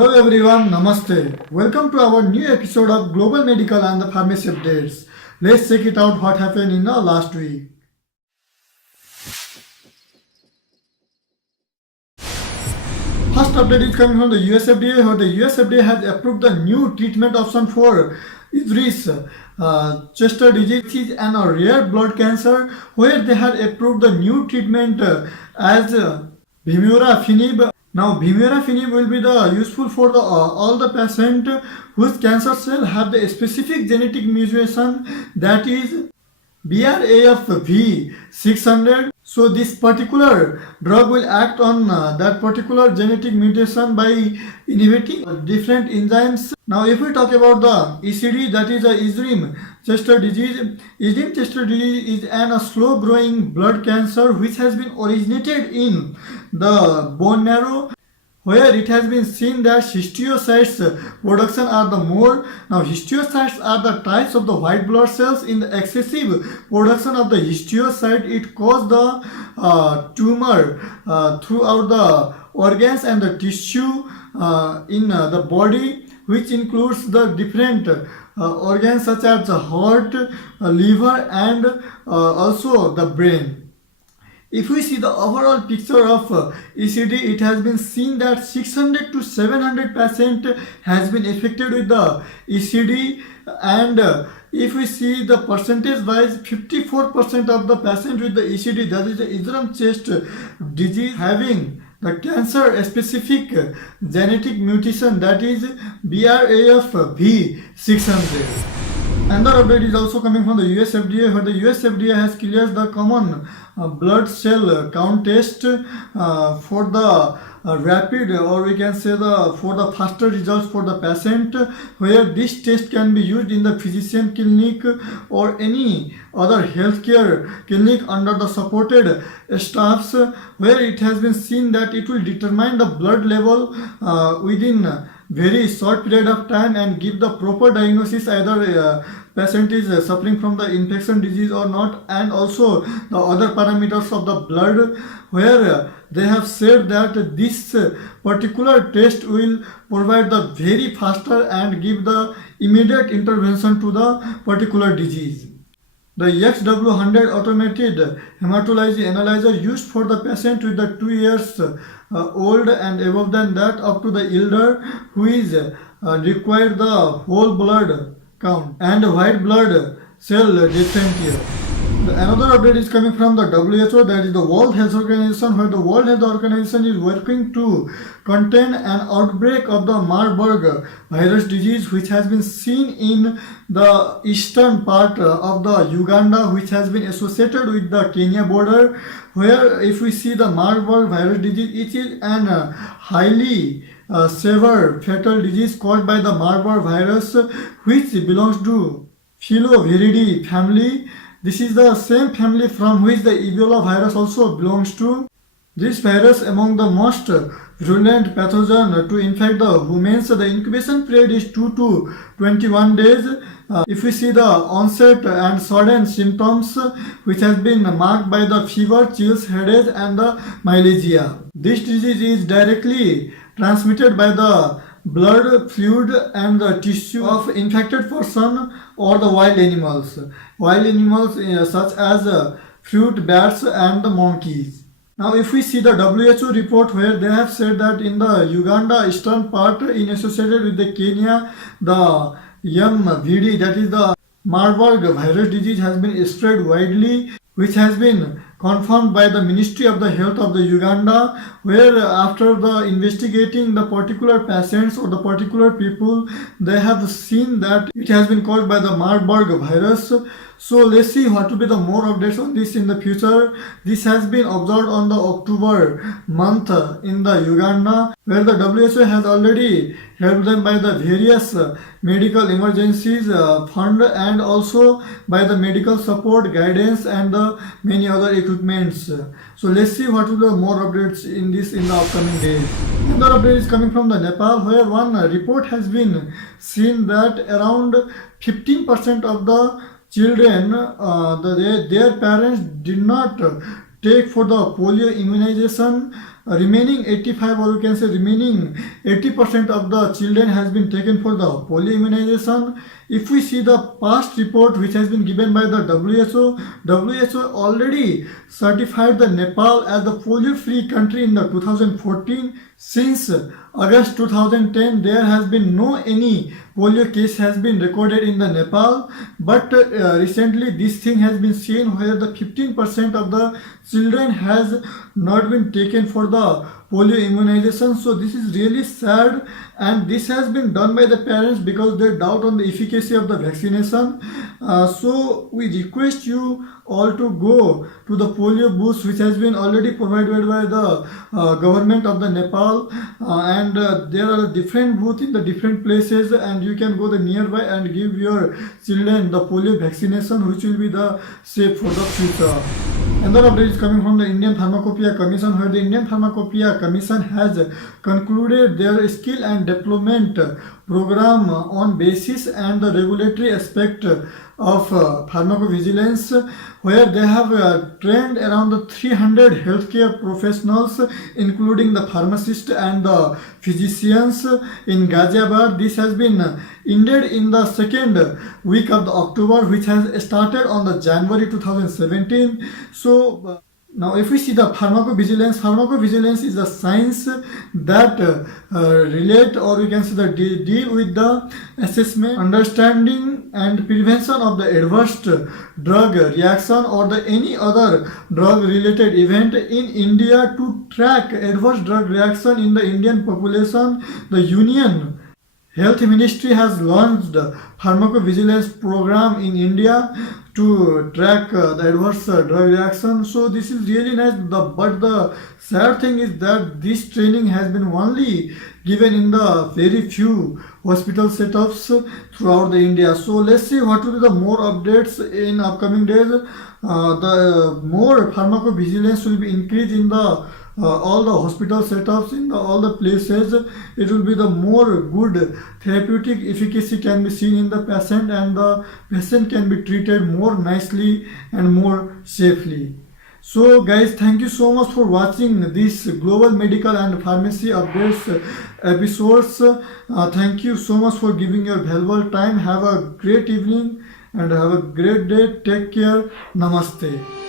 Hello everyone, Namaste. Welcome to our new episode of Global Medical and the Pharmacy Updates. Let's check it out what happened in the last week. First update is coming from the US FDA, where the US FDA has approved the new treatment option for Idris Chester disease and a rare blood cancer, where they had approved the new treatment as Vimurafenib. Now, Vimurafenib will be the useful for the all the patient whose cancer cell have the specific genetic mutation, that is BRAF-V600. So this particular drug will act on that particular genetic mutation by inhibiting different enzymes. Now if we talk about the ECD, that is a Isrim Chester disease. Isrim Chester disease is a slow growing blood cancer which has been originated in the bone marrow, where it has been seen that histiocytes production are the more. Now histiocytes are the types of the white blood cells. In the excessive production of the histiocyte, it causes the tumor throughout the organs and the tissue in the body, which includes the different organs such as the heart, liver and also the brain. If we see the overall picture of ECD, it has been seen that 600 to 700 patient has been affected with the ECD, and if we see the percentage wise, 54% of the patient with the ECD, that is the Islam chest disease, having the cancer specific genetic mutation, that is BRAF-V600. Another update is also coming from the US FDA, where the US FDA has cleared the common blood cell count test for the rapid, or we can say for the faster results for the patient, where this test can be used in the physician clinic or any other healthcare clinic under the supported staffs, where it has been seen that it will determine the blood level within very short period of time and give the proper diagnosis, either patient is suffering from the infection disease or not, and also the other parameters of the blood, where they have said that this particular test will provide the very faster and give the immediate intervention to the particular disease. The XW100 automated hematology analyzer used for the patient with the 2 years old and above than that up to the elder, who is required the whole blood count and white blood cell differential. Another update is coming from the WHO, that is the World Health Organization, where the World Health Organization is working to contain an outbreak of the Marburg virus disease, which has been seen in the eastern part of the Uganda, which has been associated with the Kenya border, where if we see the Marburg virus disease, it is an highly severe fatal disease caused by the Marburg virus, which belongs to Filoviridae family. This is the same family from which the Ebola virus also belongs to. This virus, among the most virulent pathogen to infect the humans, the incubation period is 2 to 21 days. If we see the onset and sudden symptoms, which has been marked by the fever, chills, headache and the myalgia. This disease is directly transmitted by the blood, fluid and the tissue of infected person or the wild animals. Wild animals such as fruit bats and the monkeys. Now if we see the WHO report, where they have said that in the Uganda eastern part, in associated with the Kenya, the MVD, that is the Marburg virus disease, has been spread widely, which has been confirmed by the Ministry of the Health of the Uganda, where after the investigating the particular patients or the particular people, they have seen that it has been caused by the Marburg virus. So let's see what will be the more updates on this in the future. This has been observed on the October month in the Uganda, where the WHO has already helped them by the various medical emergencies fund and also by the medical support, guidance and the many other equipments. So let's see what will be the more updates in this in the upcoming days. Another update is coming from the Nepal, where one report has been seen that around 15% of the children, their parents did not take for the polio immunization. Remaining 85, or you can say remaining 80% of the children has been taken for the polio immunization. If we see the past report which has been given by the WHO already certified the Nepal as the polio-free country in the 2014. Since August 2010, there has been no any polio case has been recorded in the Nepal, but recently this thing has been seen where the 15% of the children has not been taken for the polio immunization. So this is really sad, and this has been done by the parents because they doubt on the efficacy of the vaccination. So we request you all to go to the polio booths which has been already provided by the government of the Nepal, and there are different booths in the different places, and you can go the nearby and give your children the polio vaccination, which will be the safe for the future. Another update is coming from the Indian Pharmacopoeia Commission, where the Indian Pharmacopoeia Commission has concluded their skill and development program on basis and the regulatory aspect of pharmacovigilance, where they have trained around the 300 healthcare professionals, including the pharmacists and the physicians in Ghaziabad. This has been ended in the second week of the October, which has started on the January 2017. So now if we see the pharmacovigilance is a science that relate, or we can say that deal with the assessment, understanding and prevention of the adverse drug reaction or the any other drug related event in India. To track adverse drug reaction in the Indian population, the Union Health Ministry has launched pharmacovigilance program in India to track the adverse drug reaction. So this is really nice. But the sad thing is that this training has been only given in the very few hospital setups throughout the India. So let's see what will be the more updates in upcoming days. The more pharmacovigilance will be increased in the all the hospital setups in all the places. It will be the more good therapeutic efficacy can be seen in the patient, and the patient can be treated more nicely and more safely. So guys, thank you so much for watching this global medical and pharmacy updates episodes. Thank you so much for giving your valuable time. Have a great evening and have a great day. Take care. Namaste.